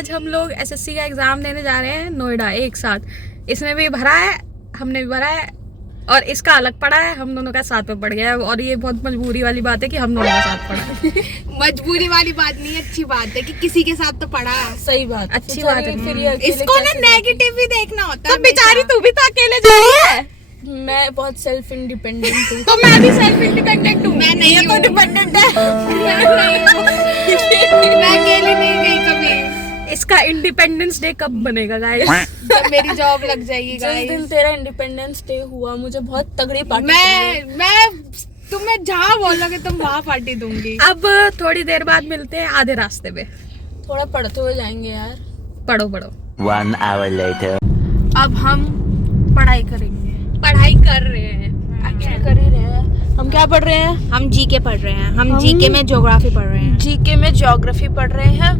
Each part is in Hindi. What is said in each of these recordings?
आज हम लोग एसएससी का एग्जाम देने जा रहे हैं नोएडा एक साथ। इसने भी भरा है, हमने भी भरा है, और इसका अलग पड़ा है, हम दोनों का साथ में पड़ गया है। और ये बहुत मजबूरी वाली बात है कि हम दोनों का साथ पड़ा है। मजबूरी वाली बात नहीं है, अच्छी बात है कि किसी के साथ तो पड़ा। सही बात, अच्छी बात है। इसको ना नेगेटिव भी देखना होता है। तो बेचारी तू भी तो अकेले जा रही है। मैं बहुत सेल्फ इंडिपेंडेंट हूँ। तो मैं भी सेल्फ इंडिपेंडेंट हूँ। मैं नहीं तो डिपेंडेंट है। मैं अकेले नहीं गई कभी। इसका इंडिपेंडेंस डे कब बनेगा गाइस? जब मेरी जॉब लग जाएगी जिस गाइस। दिन तेरा इंडिपेंडेंस डे हुआ मुझे बहुत तगड़ी पार्टी मैं तुम्हें जहाँ बोलोगे तुम वहाँ पार्टी दूंगी। अब थोड़ी देर बाद मिलते हैं आधे रास्ते पे। थोड़ा पढ़ते हुए जाएंगे यार। पढ़ो। 1 hour later. अब हम पढ़ाई करेंगे। पढ़ाई कर रहे हैं। कर ही रहे हैं। हम क्या पढ़ रहे हैं? हम जीके पढ़ रहे हैं। हम जीके में ज्योग्राफी पढ़ रहे हैं। जीके में ज्योग्राफी पढ़ रहे हैं,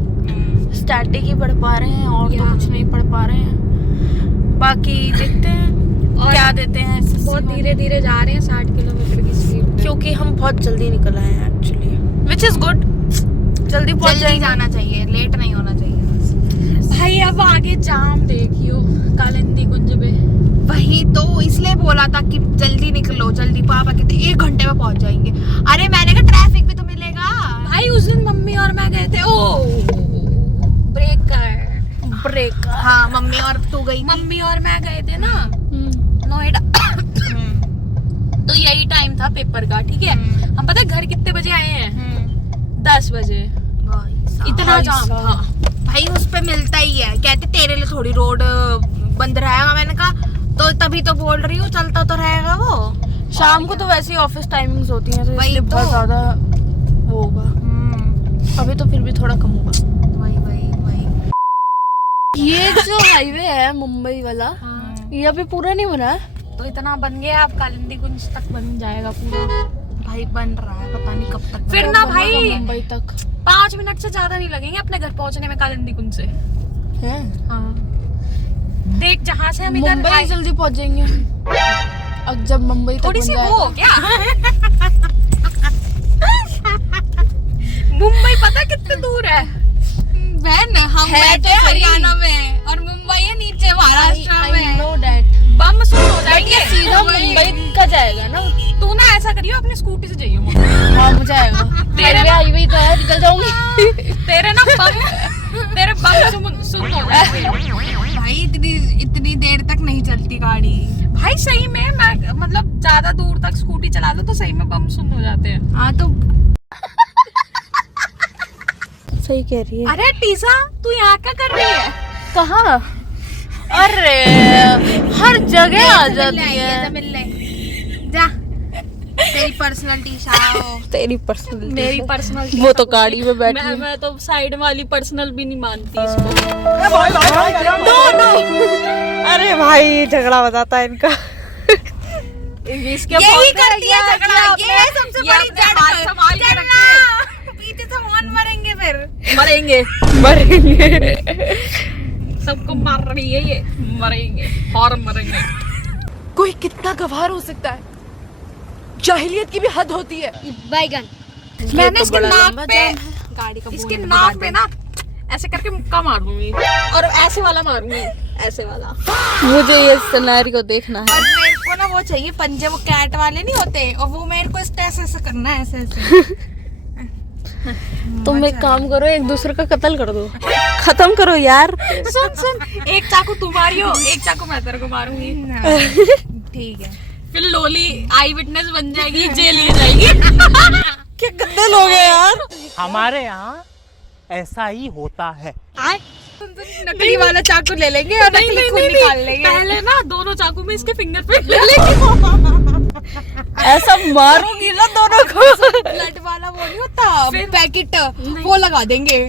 स्टैटिक ही पढ़ पा रहे हैं और तो कुछ नहीं पढ़ पा रहे हैं। बाकी देखते हैं और क्या देते हैं। बहुत धीरे धीरे जा रहे हैं 60 किलोमीटर की स्पीड पे। क्योंकि हम बहुत जल्दी निकल आए हैं एक्चुअली, विच इज गुड। जल्दी पहुंच जल्दी जाएंगे। जाना चाहिए, लेट नहीं होना चाहिए। भाई अब आगे जाम देखियो कालिंदी कुंज पे। वही तो इसलिए बोला था कि जल्दी निकलो, जल्दी। पापा कहते 1 घंटे में पहुंच जाएंगे। अरे मैंने कहा ट्रैफिक भी तो मिलेगा। भाई उस दिन मम्मी और मैं गए थे। ब्रेक। हाँ मम्मी और तू गई थी। मम्मी और मैं गए थे ना नोएडा। तो यही टाइम था पेपर का, ठीक है। हम पता है घर कितने बजे आए हैं? 10 बजे। इतना जाम था भाई। उस पे मिलता ही है। कहते तेरे लिए थोड़ी रोड बंद रहेगा। मैंने कहा तो तभी तो बोल रही हूँ, चलता तो रहेगा वो। शाम को तो वैसे ही ऑफिस टाइमिंग्स होती हैं तो वही इसलिए तो। बहुत ज्यादा वो होगा। अभी तो फिर भी थोड़ा कम होगा। वही। ये जो हाईवे है मुंबई वाला, ये अभी पूरा नहीं बना है। तो इतना बन गया, अब कालिंदी कुंज तक बन जाएगा पूरा। भाई बन रहा है, पता नहीं कब तक। फिर ना भाई मुंबई तक 5 मिनट से ज्यादा नहीं लगेंगे अपने घर पहुंचने में कालिंदी कुंज से। है। हाँ देख, जहाँ से हम इधर मुंबई जल्दी पहुंच जाएंगे। अब जब मुंबई तक थोड़ी बन सी जाएगा। वो क्या मुंबई पता कितने दूर है? बहन हम है बैठे तो सही। हरियाणा में और मुंबई है नीचे महाराष्ट्र I में। know that। बम सुन हो जाएंगे। सीधा मुंबई का जाएगा ना। तू ना ऐसा करियो, अपनी स्कूटी से जाइयो। हाँ मुझे आएगा। तेरे हाईवे तो है, निकल जाऊंगी। तेरे ना तेरे बम सुन हो जाएंगे। भाई इतनी देर तक नहीं चलती गाड़ी। भाई सही में मैं मतलब ज्यादा दूर तक स्कूटी चला लो तो सही में बम सुन हो जाते हैं। हाँ तो सही कह रही है। अरे टीसा, तू यहाँ क्या कर रही है? कहाँ? अरे हर जगह आ जाती है। मिल ले जा। तेरी पर्सनल टीशा। तेरी पर्सनल, मेरी पर्सनल वो तो गाड़ी में बैठी है। मैं तो साइड वाली पर्सनल भी नहीं मानती इसको। अरे भाई झगड़ा बताता है इनका। इसके यही कर दिया झगड़ा। ये सबसे बड़ी हाथ संभाल के रखते हैं। पीछे से कौन मरेंगे फिर? मरेंगे सबको मार रही है ये। मरेंगे और मरेंगे। कोई कितना गवार हो सकता है? जाहिलियत की भी हद होती है। बैगन। मैंने इसके नाक पे गाड़ी का इसके नाक पे ना ऐसे करके मुक्का मारूंगी और ऐसे वाला मारूंगी, ऐसे वाला। मुझे ये सिनेरियो देखना है। और मेरे को ना वो चाहिए पंजे, वो कैट वाले नहीं होते, और वो मेरे को ऐसे करना है, ऐसे। तुम एक काम करो, एक दूसरे का कत्ल कर दो, खत्म करो यार। सुन, एक चाकू तू मारियो, एक चाकू मैं तेरे को मारूंगी। ठीक है। फिर लोली आई विटनेस बन जाएगी, जेल ले जाएगी। क्या गंदे लोग हैं यार। हमारे यहाँ ऐसा ही होता है। नकली वाला चाकू ले लेंगे और नकली खून निकाल लेंगे। पहले ना दोनों चाकू में इसके फिंगरप्रिंट ले लेंगे। ऐसा मारूंगी ना दोनों को। ब्लड वाला वो नहीं होता पैकेट, वो लगा देंगे।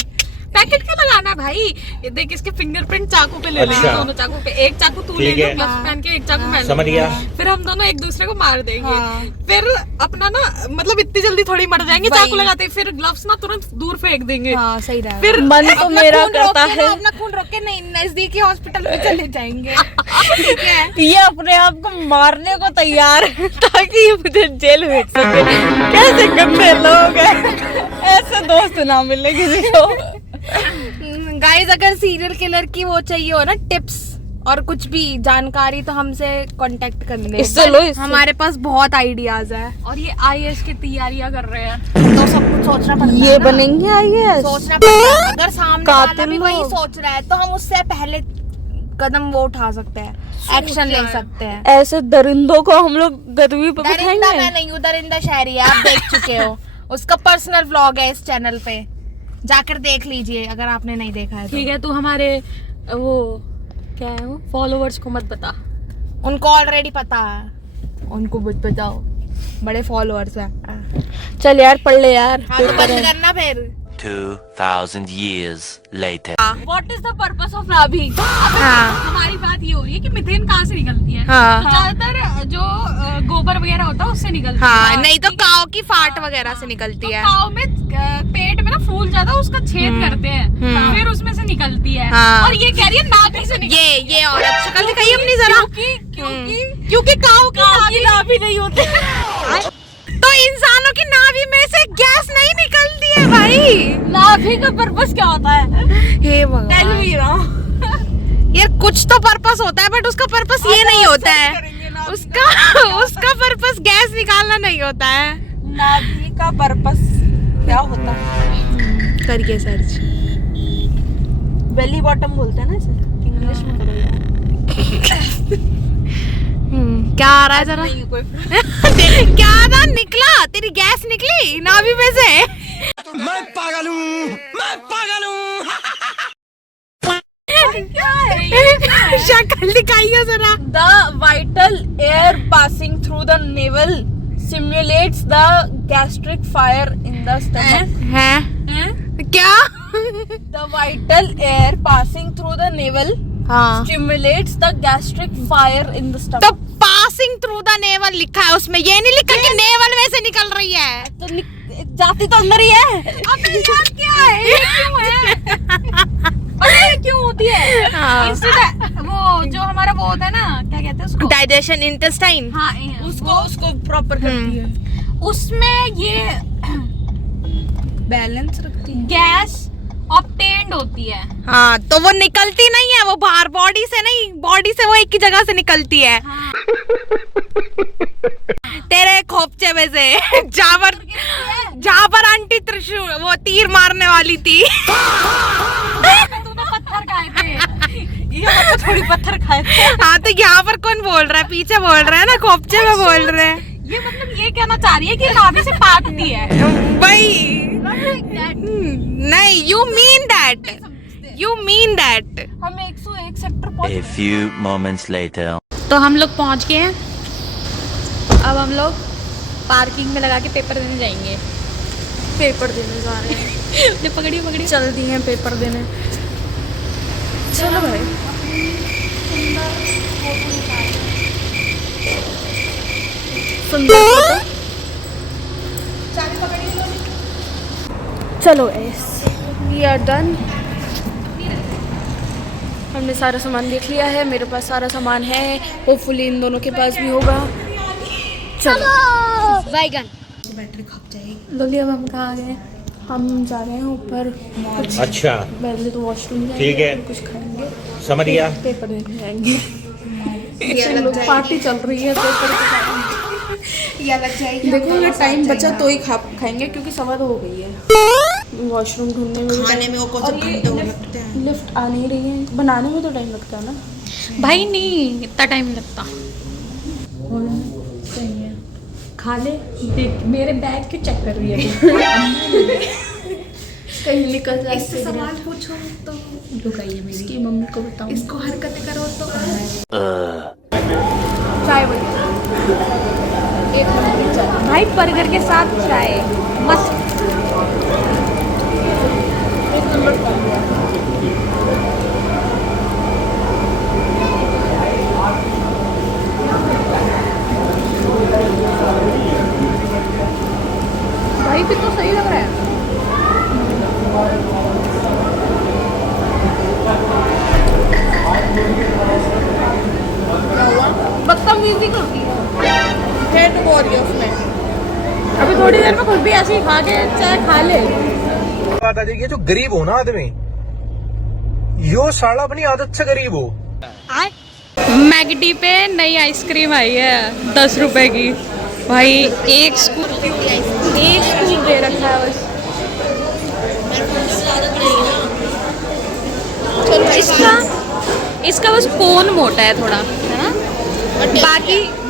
पैकेट क्या लगाना भाई? ये देख, इसके फिंगरप्रिंट चाकू पे ले लेंगे। दोनों चाकू पे, एक चाकू तू ले ले, ग्लव्स पहन के, एक चाकू मैं समझ गया। फिर हम दोनों एक दूसरे को मार देंगे। हाँ। फिर अपना ना मतलब इतनी जल्दी थोड़ी मर जाएंगे चाकू लगाते, फिर ग्लव्स ना तुरंत दूर फेंक देंगे। हाँ सही रहा। फिर मन तो मेरा करता है अपना खून रोक के नहीं, नजदीकी हॉस्पिटल में चले जाएंगे। ठीक है। ये अपने आप को मारने को तैयार है ताकि ये मुझे जेल भेज सके। कैसे गंदे लोग हैं। ऐसे दोस्त ना मिले किसी को। गाइस अगर सीरियल किलर की वो चाहिए हो ना टिप्स और कुछ भी जानकारी तो हमसे कांटेक्ट कर ले। इससे लो, इससे। हमारे पास बहुत आइडियाज है और ये आईएएस की तैयारियां कर रहे हैं। तो सब कुछ सोचना पड़ता ये है ना। बनेंगे आईएएस। सोचना पड़ता है। अगर सामने वाला कातिल भी वही लोग। सोच रहा है तो हम उससे पहले कदम वो उठा सकते हैं, एक्शन ले सकते हैं। ऐसे दरिंदों को हम लोग गदवी पे दरिंदा बिठाएंगे। मैं नहीं हूँ, दरिंदा शहरी है, आप देख चुके हो। उसका पर्सनल व्लॉग है इस चैनल पे, जाकर देख लीजिए अगर आपने नहीं देखा है तो। ठीक है, तू हमारे वो क्या है वो फॉलोवर्स को मत बता। उनको ऑलरेडी पता है, उनको कुछ बताओ, बड़े फॉलोअर्स हैं। चल यार पढ़ ले यार। हाँ तो बंद करना फिर। 2000 years later. What is the purpose of नाभि? हाँ हमारी बात ये हो रही है कि मीथेन कहाँ से निकलती है। हाँ। तो ज्यादातर जो गोबर वगैरह होता है उससे निकलती है। हाँ, नहीं तो काव की फाट वगैरह से निकलती है। काव में पेट में ना फूल ज्यादा उसका छेद करते हैं, फिर उसमें से निकलती है। हाँ। और ये कह रही है नाभि से निकलती ये औरत शक्ल दिखाई अपनी जरा। क्योंकि काव की नाभि नहीं होती। तो इंसानों की नाभि में से गैस नहीं निकलती है भाई। नाभि का पर्पस क्या होता है? हे भगवान, यार कुछ तो पर्पस होता है बट उसका पर्पस ये नहीं होता है। उसका पर्पस गैस निकालना नहीं होता है। नाभि का पर्पस क्या होता है? करिए सर्च। बेली बॉटम बोलते हैं ना इसे इंग्लिश में। करो यार। क्या आ रहा है जरा? नहीं कोई क्या था निकला? तेरी गैस निकली नाभि में से? मैं पागल हूँ शक्ल दिखाइए जरा। The vital air passing through the navel simulates the gastric fire in the stomach. है क्या? The vital air passing through the navel हाँ stimulates the gastric fire in the तो stomach. Passing through the naval लिखा है उसमें, ये नहीं लिखा कि नेवल में से निकल रही है। तो जाती तो अंदर ही है। अबे यार क्या है? ये क्यों है? अरे क्यों होती है? हाँ। वो जो हमारा वो होता है ना, क्या कहते हैं उसको? Digestion intestine. हाँ, उसको प्रॉपर करती है। उसमें ये बैलेंस रखती है। गैस ऑब्टेन्ड होती है। हाँ तो वो निकलती नहीं है, वो बाहर बॉडी से नहीं, बॉडी से वो एक ही जगह से निकलती है। हाँ। तेरे खोपचे में से जहाँ पर आंटी त्रिशूल वो तीर मारने वाली थी। तूने पत्थर खाए थे। ये थोड़ी पत्थर खाए थे। हाँ तो यहाँ पर कौन बोल रहा है? पीछे बोल रहा है ना, खोपचे में बोल रहे हैं। ये मतलब ये कहना चाह रही है कि नाभि से पाटती है। भाई नहीं, यू मीन दैट। हम 101 सेक्टर पहुंच। A few moments later. तो हम लोग पहुंच गए हैं। अब हम लोग पार्किंग में लगा के पेपर देने जाएंगे। पेपर देने जा रहे हैं। पकड़िए। चल दिए हैं पेपर देने। चलो भाई। सुंदर फोटो। चलो वी आर डन। हमने सारा सामान देख लिया है, मेरे पास सारा सामान है, होपफुली इन दोनों के पास भी होगा। चलो बैगन लोली, अब हम कहाँ आ गए? हम जा रहे हैं ऊपर कुछ। अच्छा पहले तो वॉशरूम जाएंगे, ठीक है। फिर कुछ खाएंगे, समझ गया। पेपर देने जाएंगे। हम लोग पार्टी चल रही है, पेपर के साथ। देखो अगर टाइम बचा तो ही खाएंगे क्योंकि सवा तो हो गई है। वॉशरूम ढूंढने में खाने में और ये लिफ्ट आ नहीं रही है, बनाने में तो टाइम लगता है ना भाई नहीं, इतना टाइम नहीं लगता। सही है। खा ले। देख मेरे बैग क्यों चेक कर रही है? कहीं निकल जाए। इससे सवाल पूछो तो रुकाइए मेरी। इसकी मम्मी को बताऊँ। इसको हरकतें करो तो चाय वगैरह 1 नंबर की चाय। भाई बर्गर के साथ चाय मस्त। 1 नंबर का। भाई फिर तो सही लग रहा है। बदतमीजी करती है, हेड हो रही है उसमें। अभी थोड़ी देर में खुद भी ऐसे ही खा के चाय खा ले। बात आ जाएगी, जो गरीब हो ना आदमी यो साला अपनी आदत से गरीब हो। मैगडी पे नई आइसक्रीम आई है 10 रुपए की। भाई एक स्कूप दे रखा है बस। इसका बस कोन मोटा है थोड़ा, है ना?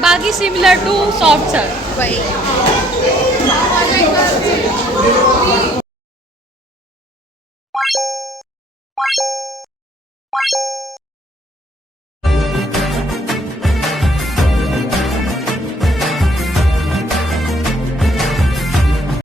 बाकी सिमिलर टू सॉफ्ट सर्व।